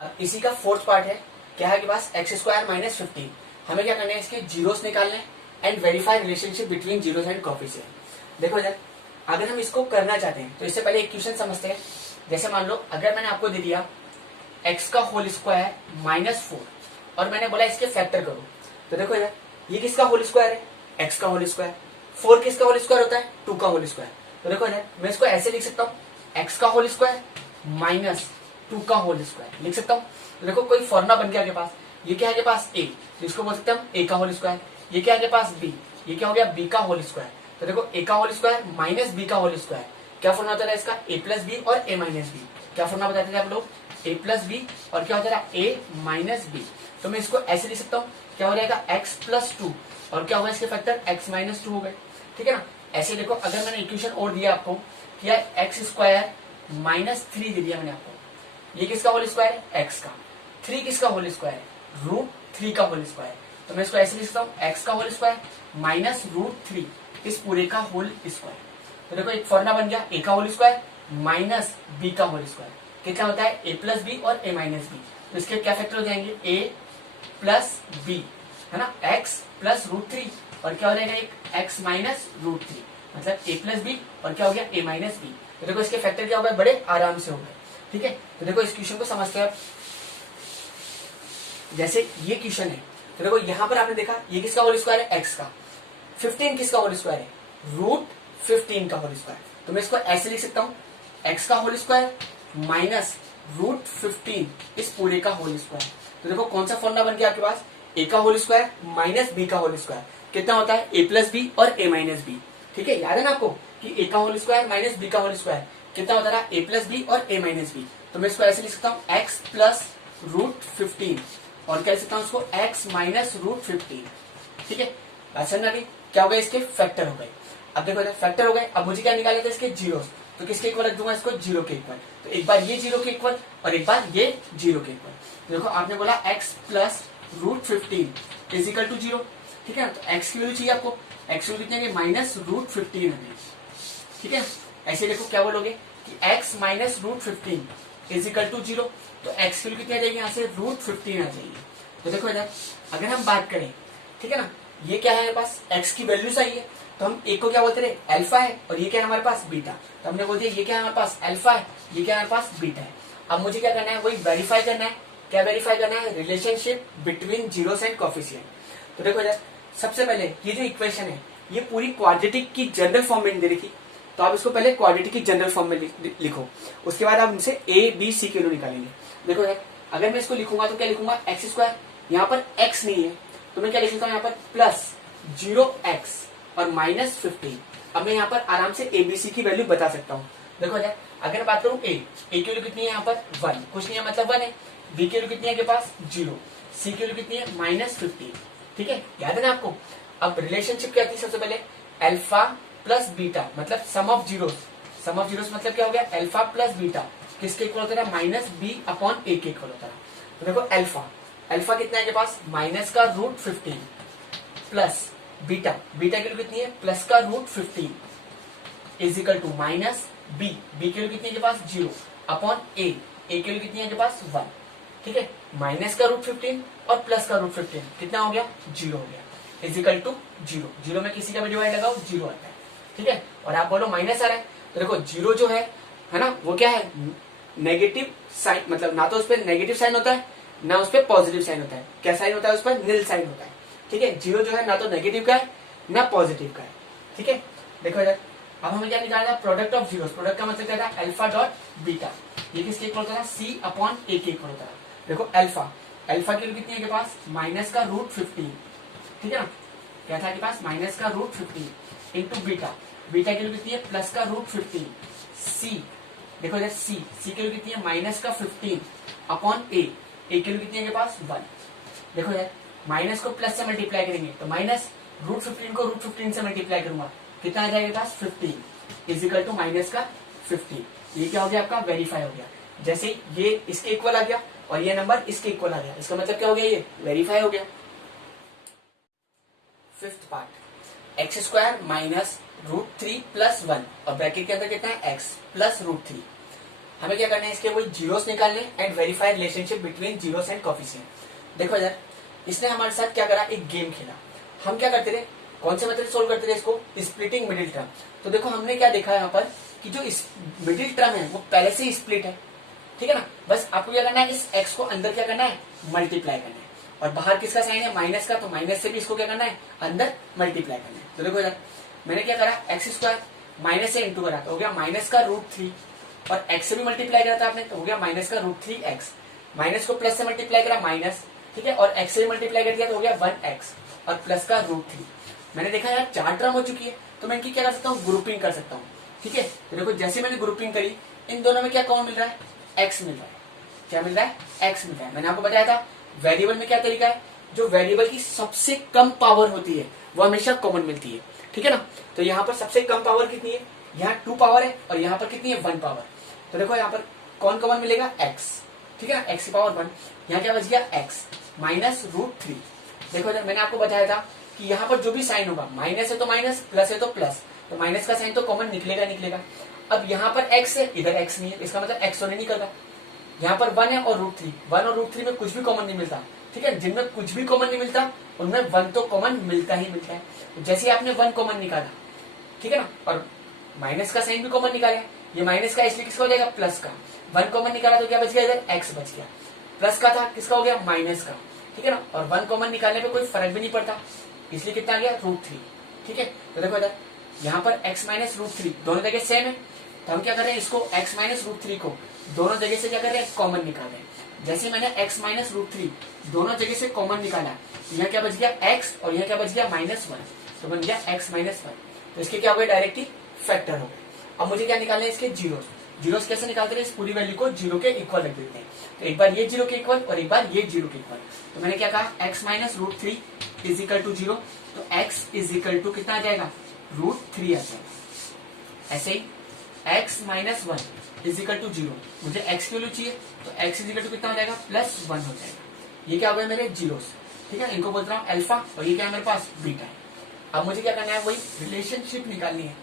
अब इसी का फोर्थ पार्ट है, क्या है के पास एक्स स्क्वायर माइनस 15। हमें क्या करना है, इसके जीरोस निकालने and verify relationship between zeros and coefficient. देखो यार, अगर हम इसको करना चाहते हैं तो इससे पहले एक क्वेश्चन समझते हैं। जैसे मान लो अगर मैंने आपको दे दिया एक्स का होल स्क्वायर माइनस 4 और मैंने बोला इसके फैक्टर करो, तो देखो यार ये किसका होल स्क्वायर है, एक्स का होल स्क्वायर। 4 किसका होल स्क्वायर होता है, 2 का होल स्क्वायर। तो देखो यार मैं इसको ऐसे लिख सकता हूँ, एक्स का होल स्क्वायर माइनस 2 का होल स्क्वायर लिख सकता हूँ। तो देखो कोई फॉर्मूला बन गया आपके पास, ये क्या है आपके पास ए, तो इसको बोल सकते हैं हम ए का होल स्क्वायर। ये क्या है आपके पास बी, ये क्या हो गया बी का होल स्क्वायर। तो देखो ए का होल स्क्वायर माइनस बी का होल स्क्वायर, क्या फॉर्मूला होता है इसका, ए प्लस बी और ए माइनस बी। क्या फॉर्मूला बताते थे आप लोग, ए प्लस बी और क्या होता है ए माइनस बी। तो मैं इसको ऐसे लिख सकता हूँ, क्या हो जाएगा एक्स प्लस 2 और क्या होगा इसके फैक्टर एक्स माइनस 2 हो गए। ठीक है ना। ऐसे देखो अगर मैंने इक्वेशन और दिया आपको, क्या एक्स स्क्वायर माइनस 3 दे दिया मैंने आपको, ये किसका होल स्क्वायर है, एक्स का। 3 किसका होल स्क्वायर है, रूट 3 का होल स्क्वायर। तो मैं इसको ऐसे लिख सकता हूँ, एक्स का होल स्क्वायर माइनस रूट 3 इस पूरे का होल स्क्वायर। तो देखो एक फॉर्मूला बन गया, ए का होल स्क्वायर माइनस बी का होल स्क्वायर कितना होता है, ए प्लस बी और ए माइनस बी। तो इसके क्या फैक्टर हो जाएंगे, ए प्लस बी है ना, एक्स प्लस रूट 3 और क्या हो जाएगा एक एक्स माइनस रूट 3, मतलब ए प्लस बी और क्या हो गया ए माइनस बी। तो देखो इसके फैक्टर क्या हो गए, बड़े आराम से हो गए। ठीक है, तो देखो इस क्वेश्चन को समझते हैं। जैसे ये क्वेश्चन है, तो देखो यहाँ पर आपने देखा ये किसका होल स्क्वायर है, एक्स का। 15 किसका होल स्क्वायर है, रूट 15 का होल स्क्वायर। तो मैं इसको ऐसे लिख सकता हूँ, एक्स का होल स्क्वायर माइनस रूट 15 इस पूरे का होल स्क्वायर। तो देखो कौन सा फॉर्मूला बन गया आपके पास, ए का होल स्क्वायर माइनस बी का होल स्क्वायर कितना होता है, ए प्लस बी और ए माइनस बी। ठीक है, याद है ना आपको कि ए का होल स्क्वायर माइनस बी का होल स्क्वायर कितना होता है, ए प्लस बी और ए माइनस बी। तो मैं इसको ऐसे लिख सकता हूँ, एक्स प्लस रूट 15 और क्या लिख सकता हूँ उसको, एक्स माइनस रूट 15। ठीक है, समझ में क्या हो गया, इसके फैक्टर हो गए। अब देखो फैक्टर हो गए, अब मुझे क्या निकाले थे इसके जीरो, तो किसके इक्वल रख दूंगा इसको, जीरो के इक्वल। तो एक बार ये जीरो के इक्वल और एक बार ये जीरो के इक्वल। तो देखो आपने बोला x plus root 15 is equal to zero. ठीक है ना, तो एक्स की वैल्यू चाहिए आपको, एक्स की वैल्यू कितनी है, माइनस रूट 15 है। ठीक है, ऐसे देखो क्या बोलोगे कि x minus root 15 is equal to zero. तो एक्स की वैल्यू कितनी आ जाएगी, यहाँ से रूट 15 आ जाएगी। तो देखो इधर अगर हम बात करें, ठीक है ना, ये क्या है हमारे पास, एक्स की वैल्यू सही है तो हम एक को क्या बोलते रहे, अल्फा है, और ये क्या है हमारे पास, बीटा। तो हमने बोल दिया ये क्या है हमारे पास, अल्फा है, ये क्या है हमारे पास, बीटा है। अब मुझे क्या करना है, वही वेरीफाई करना है। क्या वेरीफाई करना है, relationship between zeros and coefficient. तो देखो इधर सबसे पहले ये जो इक्वेशन है ये पूरी क्वाड्रेटिक की जनरल फॉर्म में दे रखी, तो आप इसको पहले क्वाड्रेटिक की जनरल फॉर्म में लिखो, उसके बाद आप इनसे ए बी सी के निकालेंगे। देखो यार अगर मैं इसको लिखूंगा तो क्या लिखूंगा, एक्स स्क्वायर, यहाँ पर एक्स नहीं है तो मैं क्या लिख सकता हूँ, यहाँ पर प्लस 0x और माइनस 15। अब मैं यहाँ पर आराम से ए बी सी की वैल्यू बता सकता हूँ। देखो यार अगर बात करूँ ए की वैल्यू कितनी है, यहाँ पर 1, कुछ नहीं है मतलब 1 है। बी की वैल्यू कितनी है के पास, 0। सी की वैल्यू कितनी है, माइनस 15। ठीक है, याद है ना आपको। अब रिलेशनशिप क्या थी, सबसे पहले अल्फा प्लस बीटा मतलब sum of zeros. Sum of zeros मतलब क्या हो गया, अल्फा प्लस बीटा किसके इक्वल होता है, माइनस बी अपॉन ए के इक्वल होता है। तो देखो अल्फा, अल्फा कितना है के पास, माइनस का रूट 15 प्लस बीटा, बीटा की वैल्यू कितनी है, प्लस का root 15 is equal to minus b, b की वैल्यू कितनी है के पास, 0 अपॉन ए की वैल्यू कितनी है के पास, 1। ठीक है, माइनस का रूट 15 और प्लस का रूट 15 कितना हो गया, 0 हो गया, इज इक्वल टू 0। 0 में किसी का भी डिवाइड लगाओ 0 आता है। ठीक है, और आप बोलो माइनस आ रहा है, तो देखो 0 जो है ना, वो क्या है, नेगेटिव साइन, मतलब ना तो उस पर नेगेटिव साइन होता है ना उस पर पॉजिटिव साइन होता है। क्या साइन होता है उस पर, निल साइन होता है। ठीक है, 0 जो है ना तो नेगेटिव का है ना पॉजिटिव का है। ठीक है, देखो इधर अब हमें क्या निकालना है, प्रोडक्ट ऑफ जीरोस। प्रोडक्ट का मतलब क्या था, अल्फा डॉट बीटा, ये किसके इक्वल होता है, सी अपॉन ए के इक्वल होता है। देखो अल्फा, अल्फा की वैल्यू कितनी है के पास, माइनस का रूट 15। ठीक है ना, क्या था के पास, माइनस का रूट 15 इंटू बीटा, बीटा की वैल्यू कितनी है, प्लस का रूट 15। सी, देखो इधर सी की वैल्यू कितनी है, माइनस का 15 अपॉन ए की वैल्यू कितनी है के पास, 1। देखो यार माइनस को प्लस से मल्टीप्लाई करेंगे तो माइनस रूट 15 को रूट 15 से मल्टीप्लाई करूंगा, कितना आ जाएगा पास, 15 इज इक्वल टू माइनस का 15। ये क्या हो गया आपका, वेरीफाई हो गया। जैसे ये इसके इक्वल आ गया और ये नंबर इसके इक्वल आ गया, इसका मतलब क्या हो गया, ये वेरीफाई हो गया। Fifth part, x square minus root 3 plus 1 और ब्रैकेट के अंदर कितना है, एक्स प्लस रूट 3। हमें क्या करना है, इसके वही जीरोस निकालने and verify relationship between zeros and coefficient. देखो यार, इसने हमारे साथ क्या करा, एक गेम खेला। हम क्या करते थे, कौन से मेथड सोल्व करते थे इसको, स्प्लिटिंग मिडिल टर्म। तो देखो हमने क्या देखा यहाँ पर कि जो मिडिल टर्म है वो पहले से ही स्प्लिट है, ठीक है ना। बस आपको क्या करना है, इस x को अंदर क्या करना है, मल्टीप्लाई करना है, और बाहर किसका साइन है, माइनस का, तो माइनस से भी इसको क्या करना है, अंदर मल्टीप्लाई करना है। तो देखो यार, मैंने क्या करा, एक्स स्क्वायर माइनस से इंटू करा तो हो गया माइनस का √3, और x से भी मल्टीप्लाई करा था आपने तो हो गया माइनस का √3x, माइनस को प्लस से मल्टीप्लाई करा माइनस, ठीक है, और x से भी मल्टीप्लाई कर दिया तो हो गया 1x, और प्लस का √3। मैंने देखा यार 4 टर्म हो चुकी है, तो मैं इनकी क्या कर सकता हूँ, ग्रुपिंग कर सकता हूँ, ठीक है। तो देखो जैसे मैंने ग्रुपिंग करी, इन दोनों में क्या कॉमन मिल रहा है, x मिल रहा है। क्या मिल रहा है, x मिल रहा है। मैंने आपको बताया था वेरिएबल में क्या तरीका है, जो वेरिएबल की सबसे कम पावर होती है वो हमेशा कॉमन मिलती है, ठीक है ना। तो यहाँ पर सबसे कम पावर कितनी है, यहाँ 2 पावर है, और यहाँ पर कितनी है, 1 पावर। तो देखो यहाँ पर कौन कॉमन मिलेगा, x, ठीक है ना, x की पावर 1। यहाँ क्या बच गया, x माइनस √3। देखो मैंने आपको बताया था कि यहाँ पर जो भी साइन होगा, माइनस है तो माइनस, प्लस है तो प्लस, तो माइनस का साइन तो कॉमन निकलेगा। अब यहाँ पर x है, इधर x नहीं है, इसका मतलब x तो नहीं निकल रहा। यहाँ पर 1 है और √3, 1 और √3 में कुछ भी कॉमन नहीं मिलता, ठीक है। जिनमें कुछ भी कॉमन नहीं मिलता उनमें 1 तो कॉमन मिलता ही मिलता है। जैसे ही आपने 1 कॉमन निकाला, ठीक है ना, और माइनस का साइन भी कॉमन निकाला, ये माइनस का इसलिए किसका हो जाएगा, प्लस का। 1 कॉमन निकाला तो क्या बच गया, इधर x बच गया, प्लस का था किसका हो गया, माइनस का, ठीक है ना। और 1 कॉमन निकालने पे कोई फर्क भी नहीं पड़ता, इसलिए कितना आ गया, √3, ठीक है। तो देखो इधर यहाँ पर x माइनस √3 दोनों जगह सेम है, तो हम क्या कर रहे हैं, इसको x माइनस √3 को दोनों जगह से क्या कर रहे हैं, कॉमन निकाल रहे हैं। जैसे मैंने x माइनस √3 दोनों जगह से कॉमन निकाला, यहाँ क्या बच गया, x, और यहाँ क्या बच गया, -1, तो बन गया x माइनस 1। तो इसके क्या हो गए, डायरेक्टली फैक्टर हो गए। अब मुझे क्या निकालना है, इसके जीरोस कैसे निकालते हैं, इस पूरी वैल्यू को 0 के इक्वल रख देते हैं। तो एक बार ये 0 के इक्वल और एक बार ये 0 के इक्वल। तो मैंने क्या कहा, x minus √3 is equal to 0, तो x इज इक्वल टू कितना आ जाएगा, √3 आ जाएगा। ऐसे ही x minus 1 is equal to 0, मुझे x की वैल्यू चाहिए, तो x इज इक्वल टू कितना हो जाएगा, +1 हो जाएगा। ये क्या हो गया मेरे जीरोस, ठीक है, इनको बोलता हूँ अल्फा, और ये क्या है मेरे पास, बीटा है। अब मुझे क्या करना है, वही रिलेशनशिप निकालनी है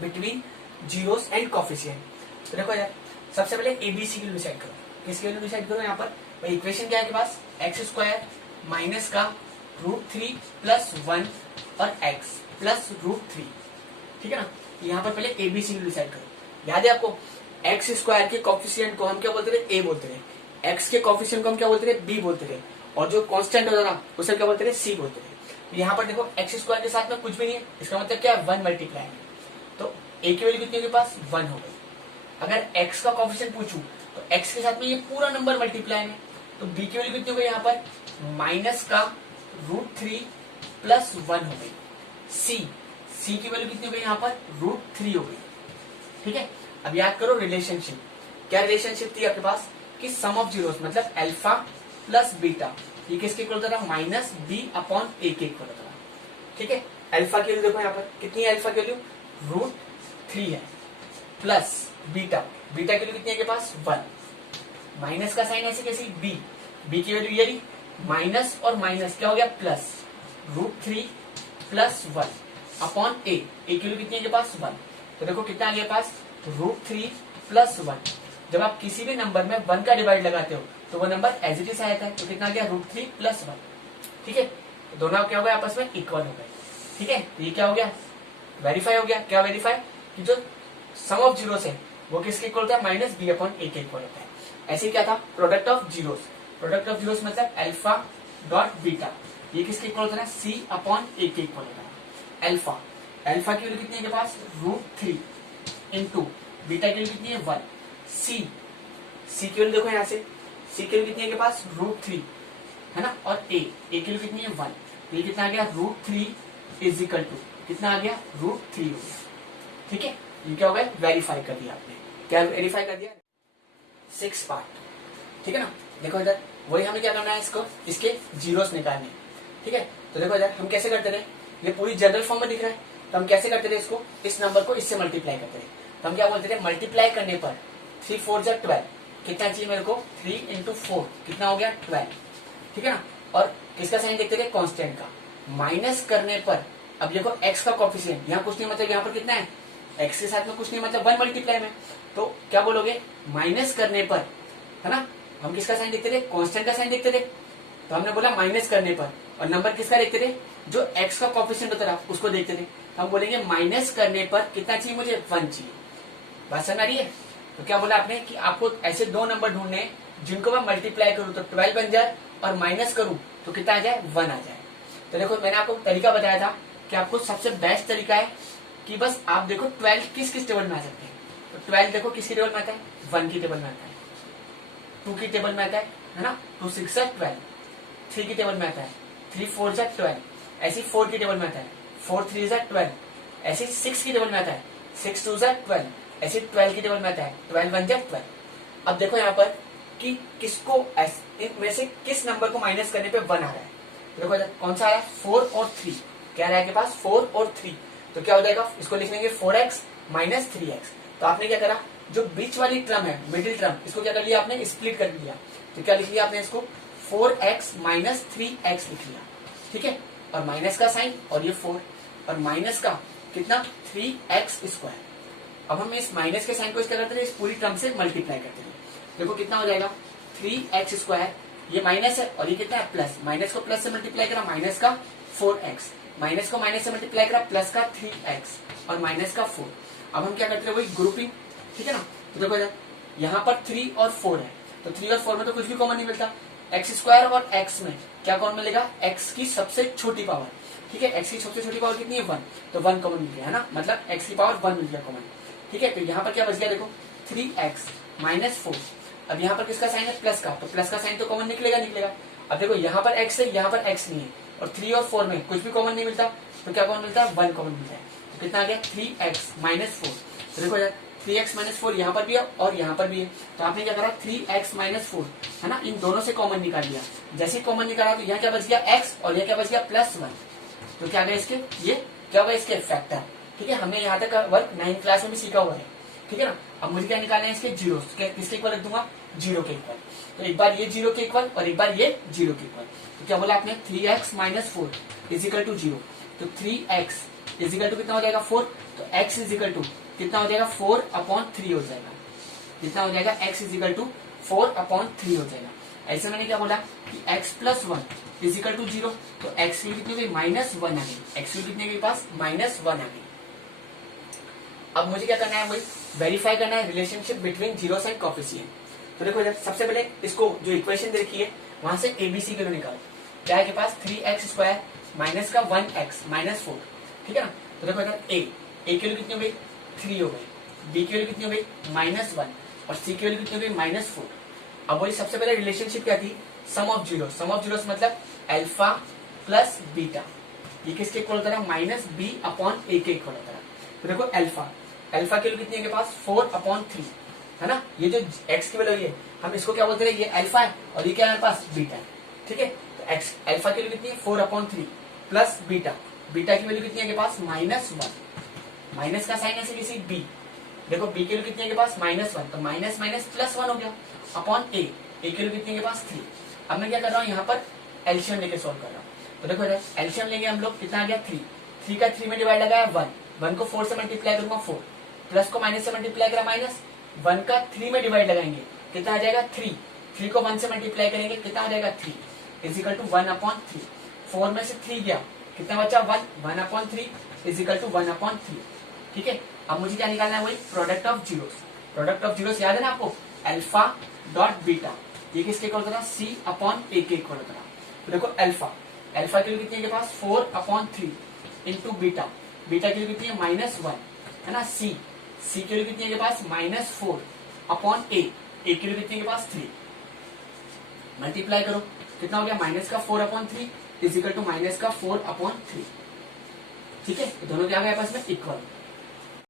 बिटवीन जीरोस एंड कोफिशिएंट। तो देखो यार, सबसे पहले एबीसी की वैल्यू डिसाइड करो। किसकी वैल्यू डिसाइड करो, यहाँ पर इक्वेशन क्या है के पास, एक्स स्क्वायर माइनस का √3 प्लस 1 और x प्लस √3, ठीक है ना। यहाँ पर पहले एबीसी की डिसाइड करो। याद है आपको, एक्स स्क्वायर के कोफिशिएंट को हम क्या बोलते थे, a बोलते थे, x के कोफिशिएंट को हम क्या बोलते थे, b बोलते थे, और जो कांस्टेंट होता था उसे क्या बोलते थे, c बोलते थे। यहाँ पर देखो एक्स स्क्वायर के साथ में कुछ भी नहीं है, इसका मतलब क्या है, 1 मल्टीप्लाई है, तो a की वैल्यू कितनी होगी पास, 1 हो गई। अगर x का कोफिशिएंट पूछूं तो x के साथ में ये पूरा नंबर मल्टीप्लाई है, तो b की वैल्यू कितनी हो गई, यहाँ पर माइनस का √3 प्लस 1 हो गई। c की वैल्यू कितनी हो गई, यहाँ पर √3 हो गई, ठीक है। अब याद करो रिलेशनशिप, क्या रिलेशनशिप थी आपके पास, कि सम ऑफ जीरोस मतलब अल्फा प्लस बीटा, ये किसके इक्वल होता था, -b/a के इक्वल होता था, ठीक है। अल्फा की वैल्यू देखो यहाँ पर कितनी है, अल्फा की वैल्यू √3 है, प्लस बीटा की वैल्यू कितनी है के पास, 1, माइनस का साइन ऐसे कैसे, b की वैल्यू ये माइनस और माइनस क्या हो गया, प्लस √3 प्लस 1/a, की वैल्यू कितनी है के पास, 1। तो देखो कितना आ गया पास, √3 प्लस 1। जब आप किसी भी नंबर में 1 का डिवाइड लगाते हो तो वो नंबर एज इट इज आता है, तो कितना आ गया, √3 प्लस 1, ठीक है। तो दोनों क्या हो गया, आपस में इक्वल हो गए, ठीक है। तो ये क्या हो गया, वेरीफाई हो गया। क्या वेरीफाई, कि जो सम ऑफ जीरोस है वो किसके इक्वल होता है, -b/a के इक्वल होता है। ऐसे क्या था, प्रोडक्ट ऑफ जीरोस मतलब अल्फा डॉट बीटा, ये किसके इक्वल होता है, c/a के इक्वल होता है। अल्फा की वैल्यू कितनी है के पास, √3 इंटू बीटा की वैल्यू कितनी है, 1। सी की वैल्यू देखो यहाँ से, सी की वैल्यू कितनी है के पास, √3 है ना, और a की वैल्यू कितनी है, 1। तो ये कितना आ गया, √3 इज इक्वल टू कितना आ गया, √3 हो गया, ठीक है। ये क्या हो गया, वेरीफाई कर दिया आपने। क्या वेरीफाई कर दिया, 6 पार्ट, ठीक है ना। देखो इधर वही हमें क्या करना है, इसके जीरोस निकालने, ठीक है। तो देखो इधर हम कैसे करते रहे, ये पूरी जनरल फॉर्म में दिख रहा है, तो हम कैसे करते थे, इसको इस नंबर को इससे मल्टीप्लाई करते थे। तो हम क्या बोलते थे, मल्टीप्लाई करने पर 3 4 जा 12, कितना चाहिए मेरे को, 3 इंटू 4 कितना हो गया, 12, ठीक है ना। और किसका साइन देखते थे, कांस्टेंट का। माइनस करने पर अब देखो x का कोफिशिएंट, यहाँ कुछ नहीं मतलब यहाँ पर कितना है, x के साथ में कुछ नहीं मतलब 1 मल्टीप्लाई में, तो क्या बोलोगे, माइनस करने पर, है ना, हम किसका साइन देखते थे, कांस्टेंट का साइन देखते थे, तो हमने बोला माइनस करने पर, और नंबर किसका देखते थे, जो एक्स का कोफिशिएंट होता था उसको देखते थे, हम बोलेंगे माइनस करने पर कितना चाहिए मुझे, 1 चाहिए। बात समझ आ रही है। तो क्या बोला आपने कि आपको ऐसे 2 नंबर ढूंढने हैं जिनको मैं मल्टीप्लाई करूं तो 12 बन जाए, और माइनस करूं तो कितना आ जाए, 1 आ जाए। तो देखो मैंने आपको तरीका बताया था कि आपको सबसे बेस्ट तरीका है कि बस आप देखो 12 किस किस टेबल में आ सकते हैं। तो 12 देखो किसकी टेबल में आता है, 1 की टेबल में आता है, 2 की टेबल में आता है ना, 2 6 12, 3 की टेबल में आता है, 3 4 12, ऐसी 4 की टेबल में आता है, 4 3 12, ऐसे 6 की टेबल में आता है, 6 2 12, ऐसे 12 की टेबल में आता है, 12 1 12। अब देखो यहाँ पर कि किसको इनमें से किस नंबर को माइनस करने पे 1 आ रहा है। तो देखो कौन सा आ रहा है, 4 और 3, क्या रहा है के पास 4 और 3, तो क्या हो जाएगा, इसको लिख लेंगे 4x माइनस 3x। तो आपने क्या करा, जो बीच वाली टर्म है, मिडिल टर्म, इसको क्या कर लिया आपने, स्प्लिट कर दिया। तो क्या लिख लिया आपने, इसको 4x माइनस 3x लिख लिया, ठीक है, और माइनस का साइन, और ये 4, और माइनस का कितना, 3x स्क्वायर। अब हम इस माइनस के साइन को क्या करते थे, इस पूरी टर्म से मल्टीप्लाई करते थे। देखो कितना हो जाएगा, 3x स्क्वायर, ये माइनस है और ये कितना है, प्लस, माइनस को प्लस से मल्टीप्लाई करा, माइनस का 4x, माइनस को माइनस से मल्टीप्लाई करा, प्लस का 3x और माइनस का 4। अब हम क्या करते हैं, वही ग्रुपिंग, ठीक है ना। तो देखो यहाँ पर 3 और 4 है, तो 3 और 4 में तो कुछ भी कॉमन नहीं मिलता, एक्स स्क्वायर और x में क्या कॉमन मिलेगा, x की सबसे छोटी पावर, ठीक है, x की सबसे छोटी पावर कितनी है, 1, तो 1 कॉमन मिल गया, है ना, मतलब x की पावर 1 मिल गया कॉमन, ठीक है। तो यहाँ पर क्या बच गया, देखो 3x माइनस 4। अब यहाँ पर किसका साइन है, प्लस का, तो प्लस का साइन तो कॉमन निकलेगा। अब देखो यहाँ पर x है, यहाँ पर x नहीं है, और 3 और 4 में कुछ भी कॉमन नहीं मिलता, तो क्या कॉमन मिलता है, 1 कॉमन मिलता है। तो कितना आ गया, 3x माइनस 4। तो देखो यार 3x माइनस 4 यहाँ पर भी है और यहाँ पर भी है, तो आपने क्या करा, 3x माइनस 4, है ना, इन दोनों से कॉमन निकाल लिया। जैसे कॉमन निकाला तो यहाँ क्या बच गया, x, और यहाँ क्या बच गया, +1। तो क्या गया इसके, ये क्या हुआ, इसके फैक्टर, ठीक है। हमने यहाँ तक वर्क 9th क्लास में भी सीखा हुआ है, ठीक है ना। अब मुझे क्या निकालना है, इसके जीरो, किसके इक्वल रख दूंगा, 0 के इक्वल। तो एक बार ये 0 के इक्वल और एक बार ये 0 के इक्वल। तो क्या बोला आपने, 3x माइनस 4 इजिकल टू 0। तो 3x इजिकल टू कितना हो जाएगा, 4, तो x इजिकल टू कितना हो जाएगा, 4/3 हो जाएगा। कितना हो जाएगा, x इजिकल टू 4/3 हो जाएगा। ऐसे मैंने क्या बोला कि x प्लस 1 इजिकल टू 0, तो x की कितनी हुई, -1 आ गई, x की कितनी के पास, -1 आ गई। अब मुझे क्या करना है, वही वेरीफाई करना है relationship between zeros and coefficient. तो देखो इधर सबसे पहले इसको जो इक्वेशन देखी है वहां से एबीसी के लिए निकालो। क्या है के पास, 3x स्क्वायर माइनस का 1x माइनस 4, ठीक है ना। तो देखो इधर ए की वैल्यू कितनी हो गई, 3 हो गई, बी की वैल्यू कितनी हो गई, -1, और सी की वैल्यू कितनी हो गई, -4। अब वही सबसे पहले रिलेशनशिप क्या थी, sum of zero, sum of zeros मतलब अल्फा प्लस बीटा, ये किसके इक्वल होता है, -b/a के इक्वल होता है। तो देखो अल्फा की वैल्यू कितनी है के पास, 4/3, है ना। ये जो x की वैल्यू है हम इसको क्या बोलते हैं, ये अल्फा है और ये क्या है हमारे पास, बीटा है, ठीक है। तो x अल्फा की वैल्यू कितनी है, 4/3 प्लस बीटा, बीटा की वैल्यू कितनी है के पास, -1, माइनस का साइन ऐसे किसी b, देखो b की वैल्यू कितनी है के पास, -1, तो माइनस माइनस +1 हो गया अपॉन a की वैल्यू कितनी है के पास, 3। अब मैं क्या कर रहा हूँ, यहाँ पर एलसीएम लेके सॉल्व कर रहा हूँ। तो देखो एलसीएम लेंगे हम लोग, कितना आ गया, 3 का 3 में डिवाइड लगाया 1 को 4 से मल्टीप्लाई करूंगा 4, प्लस को माइनस से मल्टीप्लाई करा -1 का 3 में डिवाइड लगाएंगे, कितना आ जाएगा, 3 को 1 से मल्टीप्लाई करेंगे, कितना आ जाएगा, 3 इजिकल टू 1/3। 4 में से 3 गया, कितना बचा, 1/3 इजिकल टू 1/3, ठीक है। अब मुझे क्या निकालना है, वही product of zeros. Product of zeros याद है ना आपको, अल्फा डॉट बीटा, ये किसके इक्वल होता है, c/a के इक्वल होता है। तो देखो अल्फा की वैल्यू कितनी है के पास, 4/3 इंटू बीटा, बीटा की वैल्यू कितनी है, -1, है ना। सी की वैल्यू कितनी है के पास, -4/a, की वैल्यू कितनी है के पास, 3। मल्टीप्लाई करो, कितना हो गया, -4/3 इजिकल टू -4/3, ठीक है। दोनों क्या गए आपस में इक्वल।